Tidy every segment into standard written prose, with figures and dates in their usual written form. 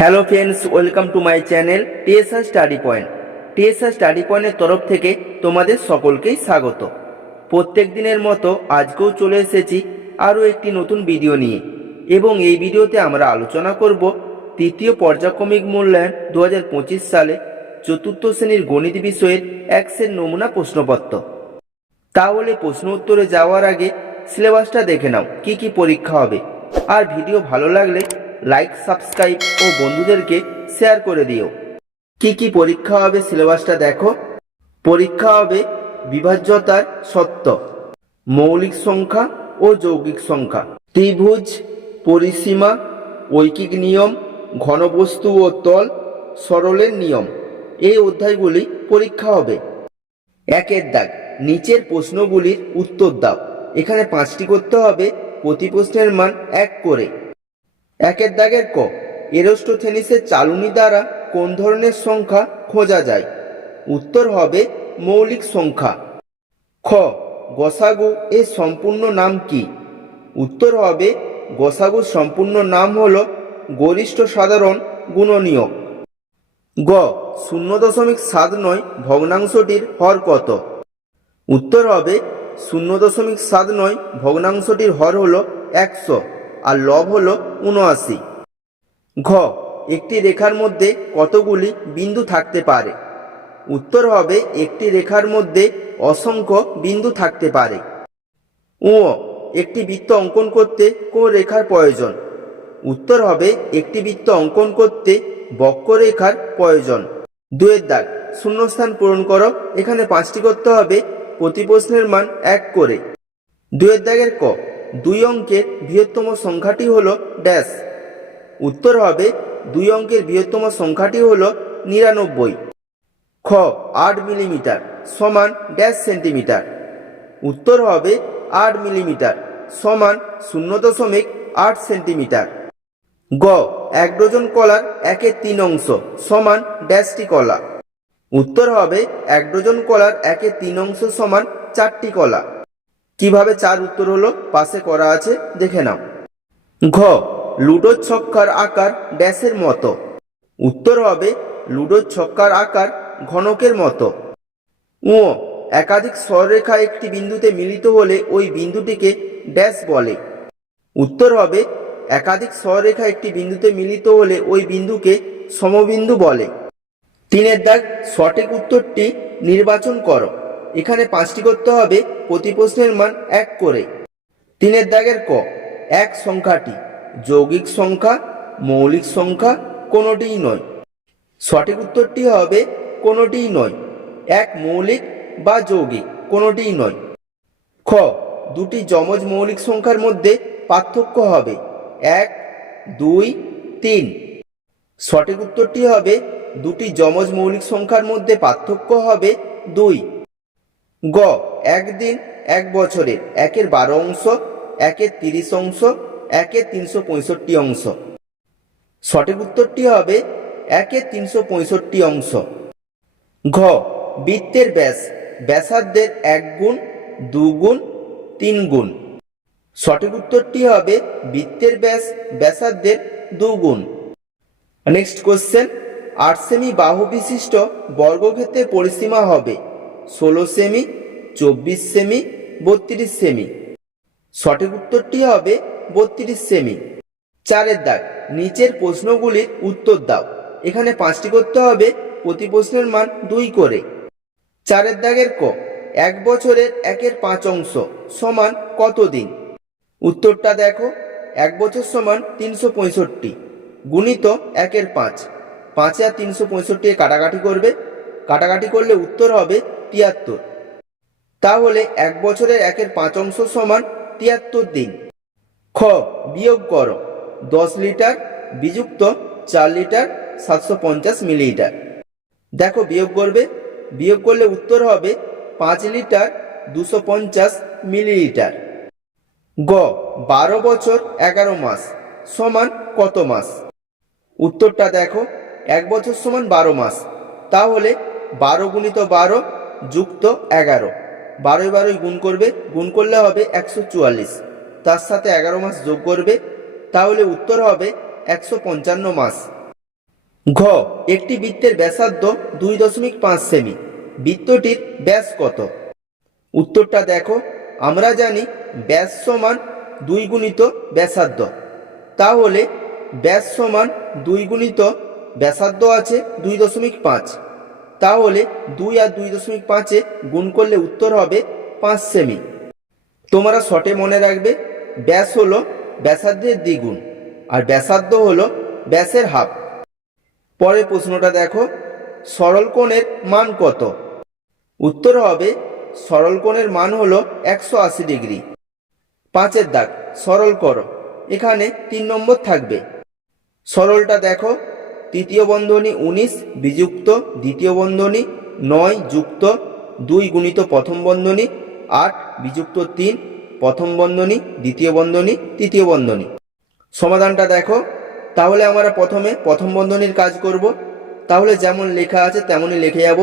Hello friends, welcome to my channel TSR study point. TSR study পয়েন্টের তরফ থেকে তোমাদের সকলকেই স্বাগত। প্রত্যেক দিনের মতো আজকেও চলে এসেছি আরও একটি নতুন ভিডিও নিয়ে, এবং এই ভিডিওতে আমরা আলোচনা করব তৃতীয় পর্যায়ক্রমিক মূল্যায়ন 2025 সালে চতুর্থ শ্রেণীর গণিত বিষয়ের এক্সের নমুনা প্রশ্নপত্র। তাহলে প্রশ্ন উত্তরে যাওয়ার আগে সিলেবাসটা দেখে নাও, কি কি পরীক্ষা হবে। আর ভিডিও ভালো লাগলে লাইক, সাবস্ক্রাইব ও বন্ধুদেরকে শেয়ার করে দিও। কি কি পরীক্ষা হবে সিলেবাসটা দেখো। পরীক্ষা হবে বিভাজ্যতার সত্য, মৌলিক সংখ্যা ও যৌগিক সংখ্যা, ত্রিভুজ, পরিসীমা, ঐকিক নিয়ম, ঘনবস্তু ও তল, সরলের নিয়ম, এই অধ্যায়গুলি পরীক্ষা হবে। একের দাগ, নিচের প্রশ্নগুলির উত্তর দাও। এখানে 5টি করতে হবে, প্রতি প্রশ্নের মান 1 করে। একের দাগের ক, এরোস্টোথেনিসের চালনী দ্বারা কোন ধরনের সংখ্যা খোঁজা যায়? উত্তর হবে মৌলিক সংখ্যা। খ, গসাগু এর সম্পূর্ণ নাম কি? উত্তর হবে গসাগুর সম্পূর্ণ নাম হল গরিষ্ঠ সাধারণ গুণনীয়ক। গ, 0.79 ভগ্নাংশটির হর কত? উত্তর হবে 0.79 ভগ্নাংশটির হর হল 100 আর লব হল 79। ঘ, একটি রেখার মধ্যে কতগুলি বিন্দু থাকতে পারে? উত্তর হবে একটি রেখার মধ্যে অসংখ্য বিন্দু থাকতে পারে। উ, একটি বৃত্ত অঙ্কন করতে কোন রেখার প্রয়োজন? উত্তর হবে একটি বৃত্ত অঙ্কন করতে বক্ররেখার প্রয়োজন। 2 দাগ, শূন্যস্থান পূরণ করো। এখানে 5টি করতে হবে, প্রতি প্রশ্নের মান 1 করে। 2 দাগের ক, 2 অঙ্কের বৃহত্তম সংখ্যাটি হল ড্যাশ। উত্তর হবে 2 অঙ্কের বৃহত্তম সংখ্যাটি হল 99। খ, 8 মিলিমিটার সমান ড্যাশ সেন্টিমিটার। উত্তর হবে 8 মিলিমিটার সমান 0.8 সেন্টিমিটার। গ, 1 ডজন কলার 1/3 অংশ সমান ড্যাশটি কলা। উত্তর হবে 1 ডজন কলার 1/3 অংশ সমান 4টি কলা। কিভাবে 4 উত্তর হলো পাশে করা আছে, দেখে নাও। ঘ, লুডোর ছক্কার আকার ড্যাশের মতো। উত্তর হবে লুডোর ছক্কার আকার ঘনকের মতো। উ, একাধিক সরলরেখা একটি বিন্দুতে মিলিত হলে ওই বিন্দুটিকে ড্যাশ বলে। উত্তর হবে একাধিক সরলরেখা একটি বিন্দুতে মিলিত হলে ওই বিন্দুকে সমবিন্দু বলে। 3 দাগ, সঠিক উত্তরটি নির্বাচন করো। এখানে 5টি করতে হবে, প্রতি প্রশ্নের মান 1 করে। 3 দাগের ক, 1 সংখ্যাটি যৌগিক সংখ্যা, মৌলিক সংখ্যা, কোনোটিই নয়। সঠিক উত্তরটি হবে কোনোটিই নয়। 1 মৌলিক বা যৌগিক, কোনোটিই নয়। খ, দুটি যমজ মৌলিক সংখ্যার মধ্যে পার্থক্য হবে 1, 2, 3। সঠিক উত্তরটি হবে দুটি যমজ মৌলিক সংখ্যার মধ্যে পার্থক্য হবে 2। গ, 1 দিন 1 বছরের 1/12 অংশ, 1/30 অংশ, 1/365 অংশ। সঠিক উত্তরটি হবে 1/365 অংশ। ঘ, বৃত্তের ব্যাস ব্যাসার্ধের 1 গুণ, 2 গুণ, 3 গুণ। সঠিক উত্তরটি হবে বৃত্তের ব্যাস ব্যাসার্ধের 2 গুণ। নেক্সট কোশ্চেন, 8 সেমি বাহু বিশিষ্ট বর্গক্ষেত্রের পরিসীমা হবে 16 সেমি, 24 সেমি, 32 সেমি। সঠিক উত্তরটি হবে 32 সেমি। 4 দাগ, নিচের প্রশ্নগুলির উত্তর দাও। এখানে 5টি করতে হবে, প্রতি প্রশ্নের মান 2 করে। 4 দাগের ক, 1 বছরের 1/5 অংশ সমান কত দিন? উত্তরটা দেখো, 1 বছর সমান 365 গুণিত 1/5। 5 আর 365 কাটাকাটি করবে, কাটাকাটি করলে উত্তর হবে 73। তাহলে 1 বছরের 1/5 অংশ সমান 73 দিন। খ, বিয়োগ করো 10 লিটার বিযুক্ত 4 লিটার 750 মিলিলিটার। দেখো বিয়োগ করবে, বিয়োগ করলে উত্তর হবে 5 লিটার 250 মিলিলিটার। গ, 12 বছর 11 মাস সমান কত মাস? উত্তরটা দেখো, 1 বছর সমান 12 মাস। তাহলে 12 গুণিত 12 যুক্ত 11, 12 গুণ করবে, গুণ করলে হবে 144, তার সাথে 11 মাস যোগ করবে, তাহলে উত্তর হবে 155 মাস। ঘ, একটি বৃত্তের ব্যাসার্ধ 2.5 সেমি। বৃত্তটির ব্যাস কত? উত্তরটা দেখো, আমরা জানি ব্যাস সমান 2 গুণিত ব্যাসার্ধ। তাহলে ব্যাস সমান 2 গুণিত ব্যাসার্ধ আছে 2.5। তাহলে 2 আর 2.5-এ গুণ করলে উত্তর হবে 5 সেমি। তোমরা শর্টে মনে রাখবে, ব্যাস হলো ব্যাসার্ধের দ্বিগুণ আর ব্যাসার্ধ হলো ব্যাসের হাফ। পরের প্রশ্নটা দেখো, সরল কোণের মান কত? উত্তর হবে সরল কোণের মান হলো 180 ডিগ্রি। 5-এর দাগ, সরল করো। এখানে 3 নম্বর থাকবে। সরলটা দেখো, তৃতীয় বন্ধনী 19 বিযুক্ত দ্বিতীয় বন্ধনী 9 যুক্ত 2 গুণিত প্রথম বন্ধনী 8 বিযুক্ত 3 প্রথম বন্ধনী দ্বিতীয় বন্ধনী তৃতীয় বন্ধনী। সমাধানটা দেখো, তাহলে আমরা প্রথমে প্রথম বন্ধনীর কাজ করব। তাহলে যেমন লেখা আছে তেমনই লিখে যাব।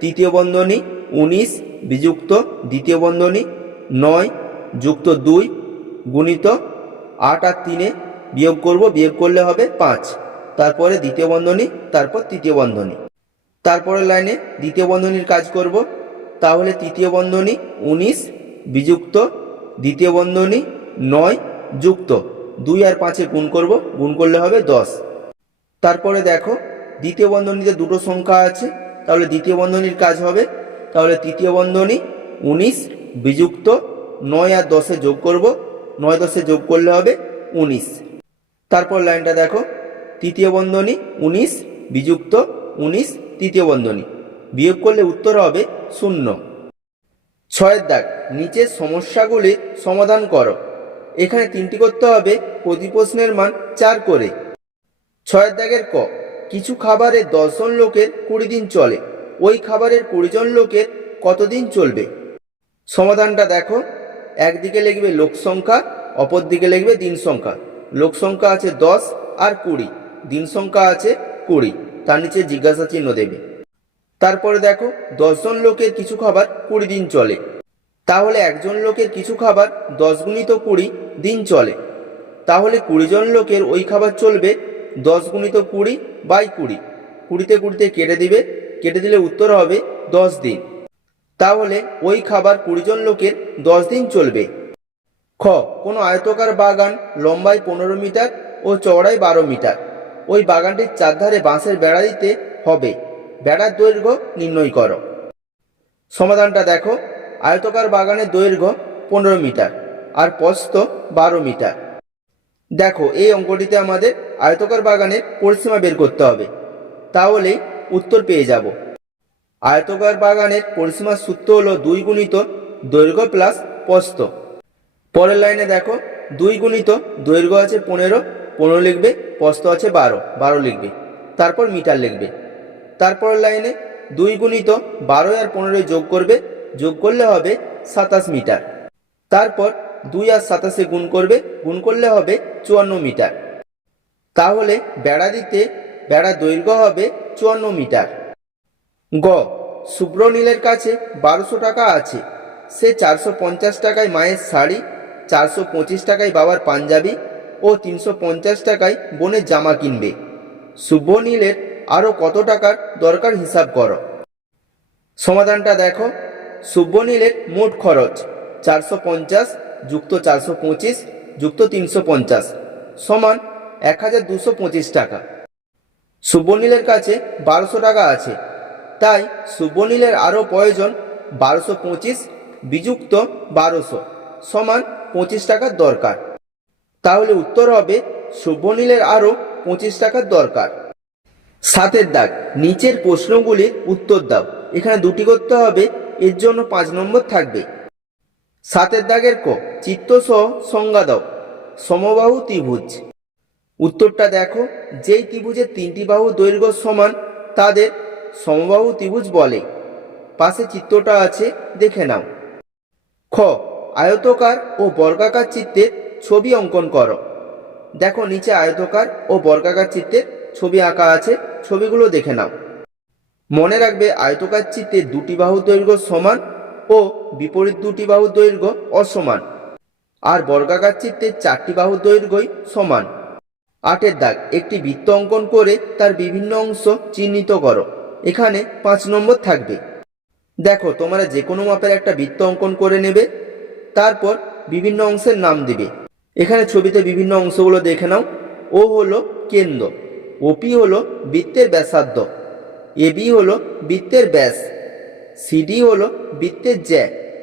তৃতীয় বন্ধনী 19 বিযুক্ত দ্বিতীয় বন্ধনী 9 যুক্ত 2 গুণিত 8 আর 3-এ বিয়োগ করব, বিয়োগ করলে হবে 5। তারপরে দ্বিতীয় বন্ধনী, তারপর তৃতীয় বন্ধনী। তারপরের লাইনে দ্বিতীয় বন্ধনীর কাজ করব। তাহলে তৃতীয় বন্ধনী 19 বিযুক্ত দ্বিতীয় বন্ধনী 9 যুক্ত 2 আর 5-এ গুণ করব, গুণ করলে হবে 10। তারপরে দেখো, দ্বিতীয় বন্ধনীতে দুটো সংখ্যা আছে, তাহলে দ্বিতীয় বন্ধনীর কাজ হবে। তাহলে তৃতীয় বন্ধনী 19 বিযুক্ত 9 আর 10-এ যোগ করব, 9 10-এ যোগ করলে হবে 19। তারপর লাইনটা দেখো, তৃতীয় বন্ধনী 19 বিযুক্ত 19 তৃতীয় বন্ধনী, বিয়োগ করলে উত্তর হবে 0। 6-এর দাগ, নিচের সমস্যাগুলির সমাধান করো। এখানে 3টি করতে হবে, প্রতি প্রশ্নের মান 4 করে। 6-এর দাগের ক, কিছু খাবারের 10 জন লোকের 20 দিন চলে, ওই খাবারের 20 জন লোকের কতদিন চলবে? সমাধানটা দেখো, একদিকে লিখবে লোক সংখ্যা, অপর দিকে লিখবে দিন সংখ্যা। লোক সংখ্যা আছে 10 আর 20, দিন সংখ্যা আছে 20, তার নিচে জিজ্ঞাসা চিহ্ন দেবে। তারপরে দেখো, 10 জন লোকের কিছু খাবার 20 দিন চলে, তাহলে একজন লোকের কিছু খাবার 10 গুণিত 20 দিন চলে। তাহলে 20 জন লোকের ওই খাবার চলবে 10 গুণিত 20 বাই 20। 20-তে 20-তে কেটে দিবে, কেটে দিলে উত্তর হবে 10 দিন। তাহলে ওই খাবার 20 জন লোকের 10 দিন চলবে। খ, কোনো আয়তকার বাগান লম্বায় 15 মিটার ও চওড়ায় 12 মিটার। ওই বাগানটির চারধারে বাঁশের বেড়া দিতে হবে, বেড়ার দৈর্ঘ্য নির্ণয় করো। সমাধানটা দেখো, আয়তকার বাগানের দৈর্ঘ্য 15 মিটার আর প্রস্থ 12 মিটার। দেখো, এই অঙ্কটিতে আমাদের আয়তকার বাগানের পরিসীমা বের করতে হবে, তাহলেই উত্তর পেয়ে যাব। আয়তকার বাগানের পরিসীমার সূত্র হলো 2 গুণিত দৈর্ঘ্য প্লাস প্রস্থ। পরের লাইনে দেখো, 2 গুণিত দৈর্ঘ্য আছে 15, 15 লিখবে, প্রস্থ আছে 12, 12 লিখবে, তারপর মিটার লিখবে। তারপরের লাইনে 2 গুণিত 12 আর 15 যোগ করবে, যোগ করলে হবে 27 মিটার। তারপর 2 আর 27-এ গুণ করবে, গুণ করলে হবে 54 মিটার। তাহলে বেড়া দিতে বেড়ার দৈর্ঘ্য হবে 54 মিটার। গ, সুব্রনীলের কাছে 1200 টাকা আছে। সে 450 টাকায় মায়ের শাড়ি, 425 টাকায় বাবার পাঞ্জাবি ও 350 টাকায় বোনের জামা কিনবে। শুভনীলের আরও কত টাকার দরকার হিসাব করো। সমাধানটা দেখো, শুভনীলের মোট খরচ 450 যুক্ত 425 যুক্ত 350 সমান 1225 টাকা। শুভনীলের কাছে 1200 টাকা আছে, তাই শুভনীলের আরও প্রয়োজন 1225 বিযুক্ত 1200 সমান 25 টাকার দরকার। তাহলে উত্তর হবে শুভনীলের আরও 25 টাকার দরকার। 7-এর দাগ, নিচের প্রশ্নগুলির উত্তর দাও। এখানে 2টি করতে হবে, এর জন্য 5 নম্বর থাকবে। 7-এর দাগের ক, চিত্রসহ সংজ্ঞা দাও। সমবাহু ত্রিভুজ। উত্তরটা দেখো, যেই ত্রিভুজের 3টি বাহু দৈর্ঘ্য সমান তাদের সমবাহু ত্রিভুজ বলে। পাশে চিত্রটা আছে, দেখে নাও। খ, আয়তকার ও বর্গাকার চিত্রের ছবি অঙ্কন করো। দেখো, নিচে আয়তকার ও বর্গাকার চিত্রের ছবি আঁকা আছে, ছবিগুলো দেখে নাও। মনে রাখবে, আয়তকার চিত্রের 2টি বাহু দৈর্ঘ্য সমান ও বিপরীত 2টি বাহু দৈর্ঘ্য অসমান, আর বর্গাকার চিত্রের 4টি বাহু দৈর্ঘ্যই সমান। 8 দাগ, একটি বৃত্ত অঙ্কন করে তার বিভিন্ন অংশ চিহ্নিত করো। এখানে 5 নম্বর থাকবে। দেখো, তোমরা যে কোনো মাপের একটা বৃত্ত অঙ্কন করে নেবে, তারপর বিভিন্ন অংশের নাম দিবে। এখানে ছবিতে বিভিন্ন অংশগুলো দেখে নাও। ও হলো কেন্দ্র, ওপি হলো বৃত্তের ব্যাসার্ধ, এবি হলো বৃত্তের ব্যাস, সিডি হলো বৃত্তের জ্যা,